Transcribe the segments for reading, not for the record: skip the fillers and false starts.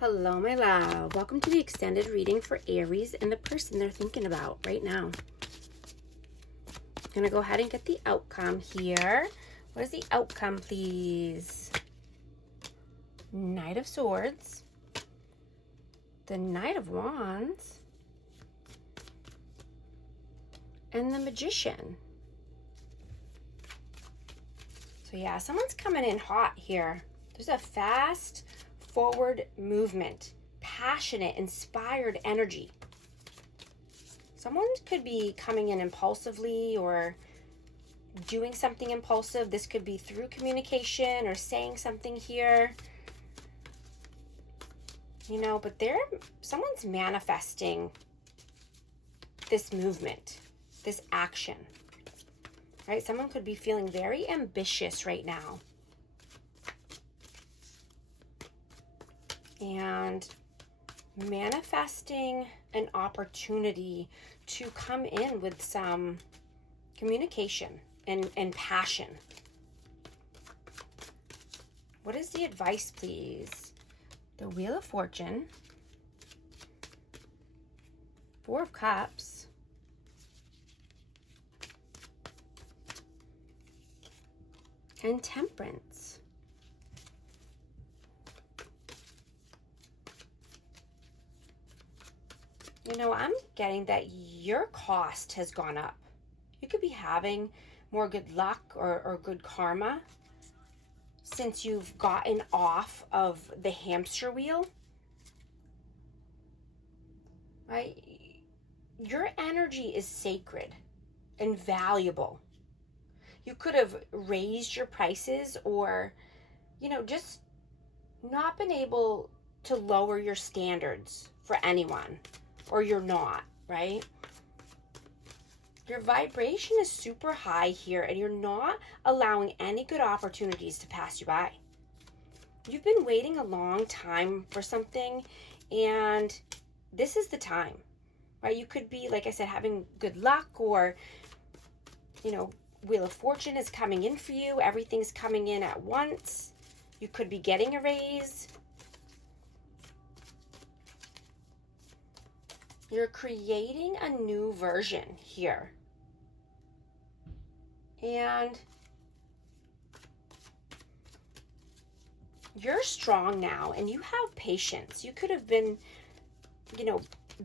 Hello, my love. Welcome to the extended reading for Aries and the person they're thinking about right now. I'm going to go ahead and get the outcome here. What is the outcome, please? Knight of Swords, the Knight of Wands, and the Magician. So yeah, someone's coming in hot here. There's a fast forward movement, passionate, inspired energy. Someone could be coming in impulsively or doing something impulsive. This could be through communication or saying something here. You know, but someone's manifesting this movement, this action, right? Someone could be feeling very ambitious right now. And manifesting an opportunity to come in with some communication and passion. What is the advice, please? The Wheel of Fortune, Four of Cups, and Temperance. You know, I'm getting that your cost has gone up. You could be having more good luck or good karma since you've gotten off of the hamster wheel, right? Your energy is sacred and valuable. You could have raised your prices or, you know, just not been able to lower your standards for anyone, or you're not, right? Your vibration is super high here and you're not allowing any good opportunities to pass you by. You've been waiting a long time for something and this is the time, right? You could be, like I said, having good luck or, you know, Wheel of Fortune is coming in for you. Everything's coming in at once. You could be getting a raise. You're creating a new version here. And you're strong now and you have patience. You could have been, you know,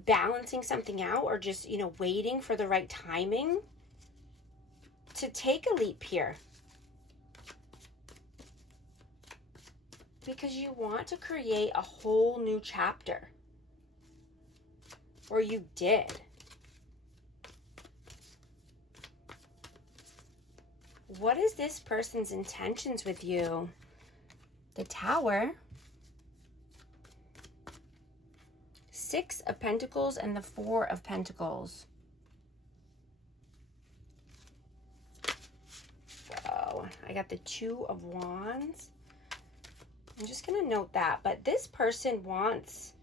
balancing something out or just, you know, waiting for the right timing to take a leap here. Because you want to create a whole new chapter. Or you did. What is this person's intentions with you? The Tower, Six of Pentacles, and the Four of Pentacles. So I got the Two of Wands. I'm just going to note that. But this person wants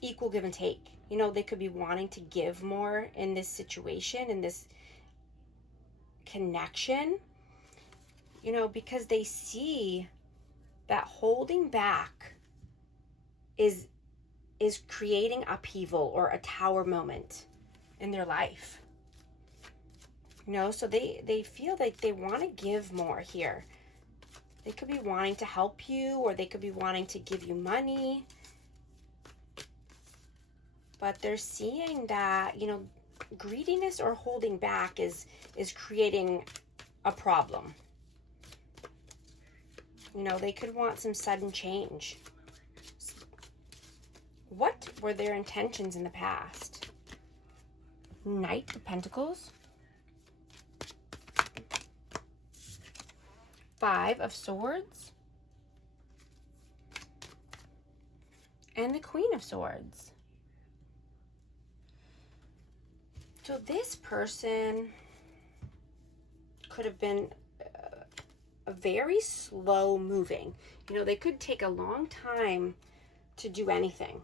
equal give and take. You know, they could be wanting to give more in this situation, in this connection, you know, because they see that holding back is creating upheaval or a tower moment in their life. You know, so they feel like they want to give more here. They could be wanting to help you or they could be wanting to give you money. But they're seeing that, you know, greediness or holding back is creating a problem. You know, they could want some sudden change. What were their intentions in the past? Knight of Pentacles, Five of Swords, and the Queen of Swords. So this person could have been a very slow moving. You know, they could take a long time to do anything.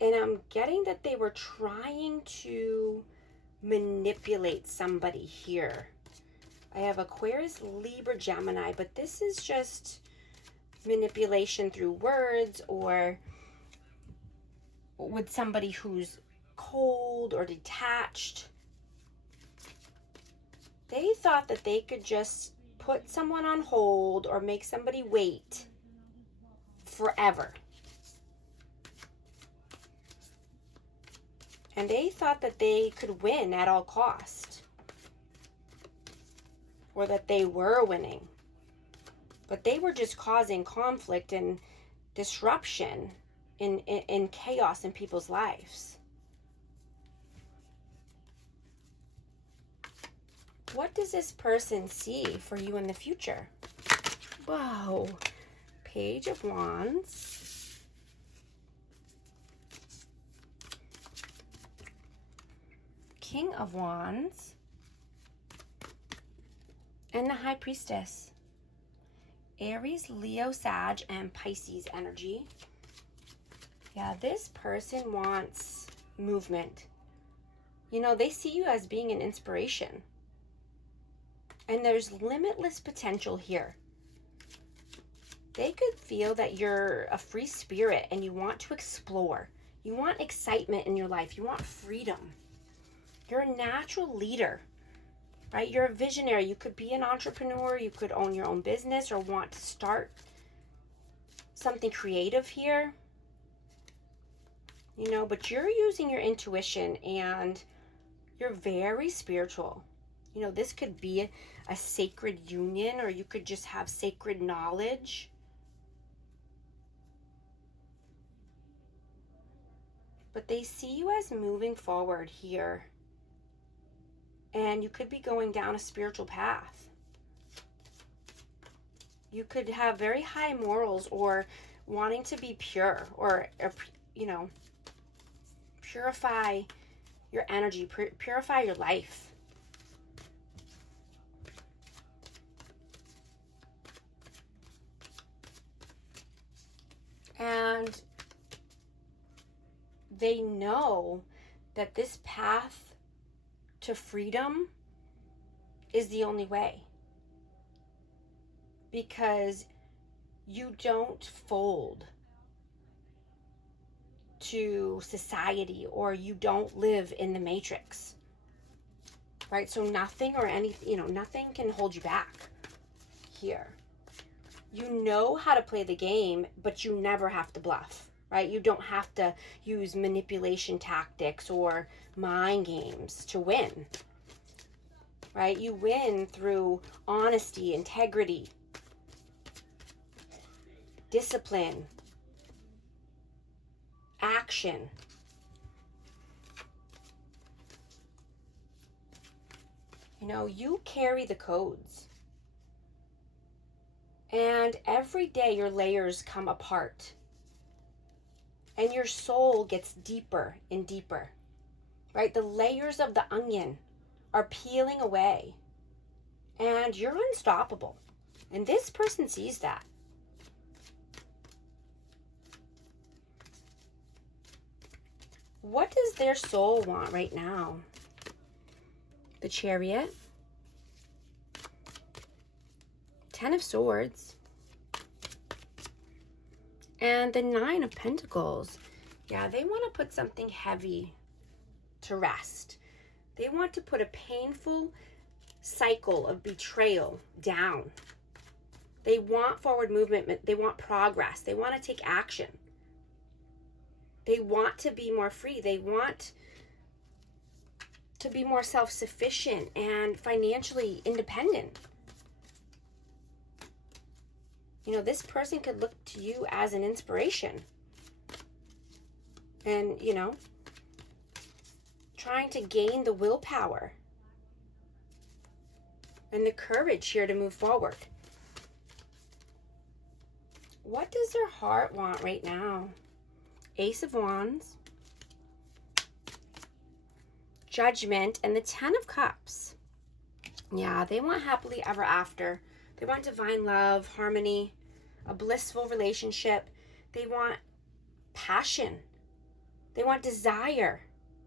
And I'm getting that they were trying to manipulate somebody here. I have Aquarius, Libra, Gemini, but this is just manipulation through words, or with somebody who's cold or detached. They thought that they could just put someone on hold or make somebody wait forever. And they thought that they could win at all cost, or that they were winning. But they were just causing conflict and disruption in chaos in people's lives. What does this person see for you in the future? Whoa. Page of Wands. King of Wands. And the High Priestess. Aries, Leo, Sag, and Pisces energy. Yeah, this person wants movement. You know, they see you as being an inspiration. And there's limitless potential here. They could feel that you're a free spirit and you want to explore. You want excitement in your life. You want freedom. You're a natural leader, right? You're a visionary. You could be an entrepreneur. You could own your own business or want to start something creative here. You know, but you're using your intuition and you're very spiritual. You know, this could be a sacred union, or you could just have sacred knowledge. But they see you as moving forward here. And you could be going down a spiritual path. You could have very high morals, or wanting to be pure, or you know, purify your energy, purify your life. And they know that this path to freedom is the only way. Because you don't fold to society, or you don't live in the matrix. Right? So nothing or anything, you know, nothing can hold you back here. You know how to play the game, but you never have to bluff, right? You don't have to use manipulation tactics or mind games to win, right? You win through honesty, integrity, discipline, action. You know, you carry the codes. And every day your layers come apart. And your soul gets deeper and deeper. Right? The layers of the onion are peeling away. And you're unstoppable. And this person sees that. What does their soul want right now? The Chariot. 10 of Swords. And the 9 of Pentacles. Yeah, they want to put something heavy to rest. They want to put a painful cycle of betrayal down. They want forward movement. They want progress. They want to take action. They want to be more free. They want to be more self-sufficient and financially independent. You know, this person could look to you as an inspiration. And, you know, trying to gain the willpower and the courage here to move forward. What does their heart want right now? Ace of Wands, Judgment, and the 10 of Cups. Yeah, they want happily ever after. They want divine love, harmony, a blissful relationship. They want passion. They want desire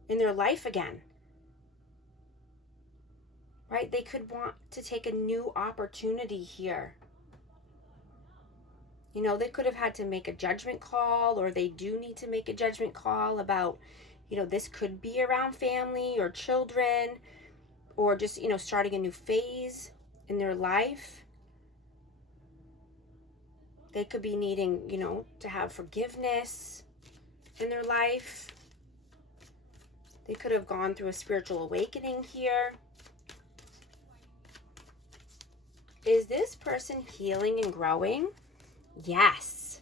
in their life again. Right? They could want to take a new opportunity here. You know, they could have had to make a judgment call, or they do need to make a judgment call about, you know, this could be around family or children, or just, you know, starting a new phase in their life. They could be needing, you know, to have forgiveness in their life. They could have gone through a spiritual awakening here. Is this person healing and growing? Yes.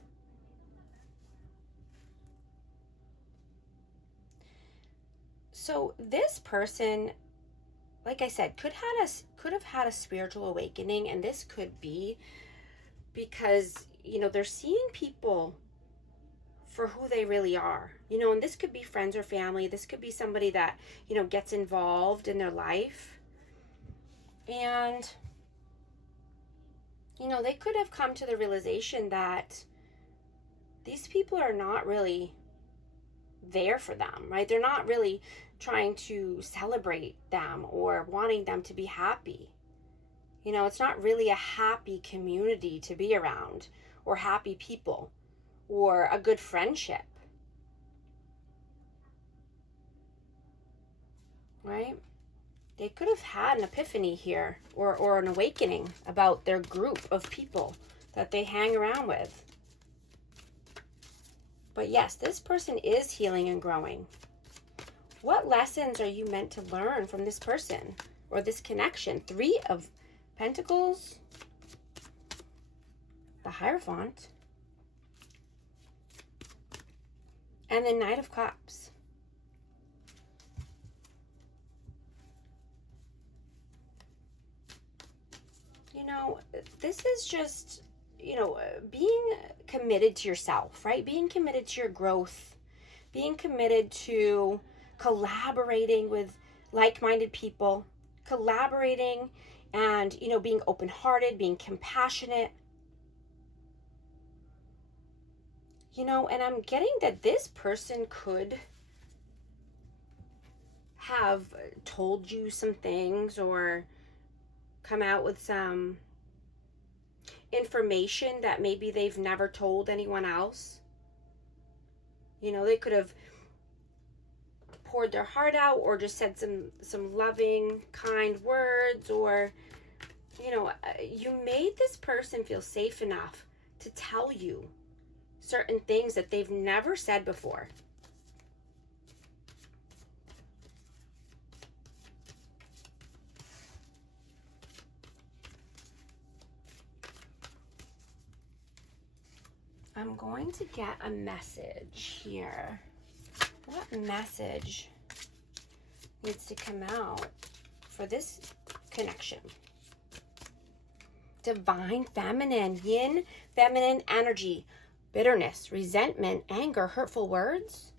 So this person, like I said, could have had a spiritual awakening, and this could be because, you know, they're seeing people for who they really are. You know, and this could be friends or family. This could be somebody that, you know, gets involved in their life. And, you know, they could have come to the realization that these people are not really there for them, right? They're not really trying to celebrate them or wanting them to be happy. You know, it's not really a happy community to be around, or happy people, or a good friendship, right? They could have had an epiphany here, or an awakening about their group of people that they hang around with. But yes, this person is healing and growing. What lessons are you meant to learn from this person or this connection? 3 of Pentacles, the Hierophant, and the Knight of Cups. You know, this is just, you know, being committed to yourself, right? Being committed to your growth, being committed to collaborating with like-minded people, collaborating and, you know, being open-hearted, being compassionate. You know, and I'm getting that this person could have told you some things, or come out with some information that maybe they've never told anyone else. You know, they could have poured their heart out, or just said some loving, kind words, or, you know, you made this person feel safe enough to tell you certain things that they've never said before. I'm going to get a message here. What message needs to come out for this connection? Divine feminine, yin feminine energy, bitterness, resentment, anger, hurtful words.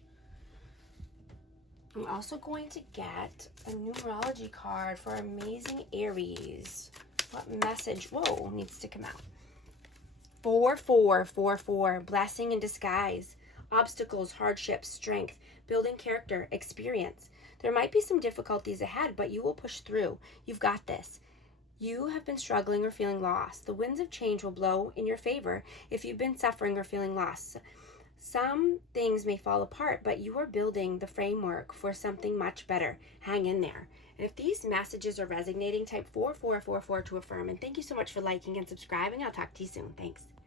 I'm also going to get a numerology card for amazing Aries. What message, whoa, needs to come out? 4-4-4-4, blessing in disguise, obstacles, hardships, strength, building character, experience. There might be some difficulties ahead, but you will push through. You've got this. You have been struggling or feeling lost. The winds of change will blow in your favor if you've been suffering or feeling lost. Some things may fall apart, but you are building the framework for something much better. Hang in there. And if these messages are resonating, type 4444 to affirm. And thank you so much for liking and subscribing. I'll talk to you soon. Thanks.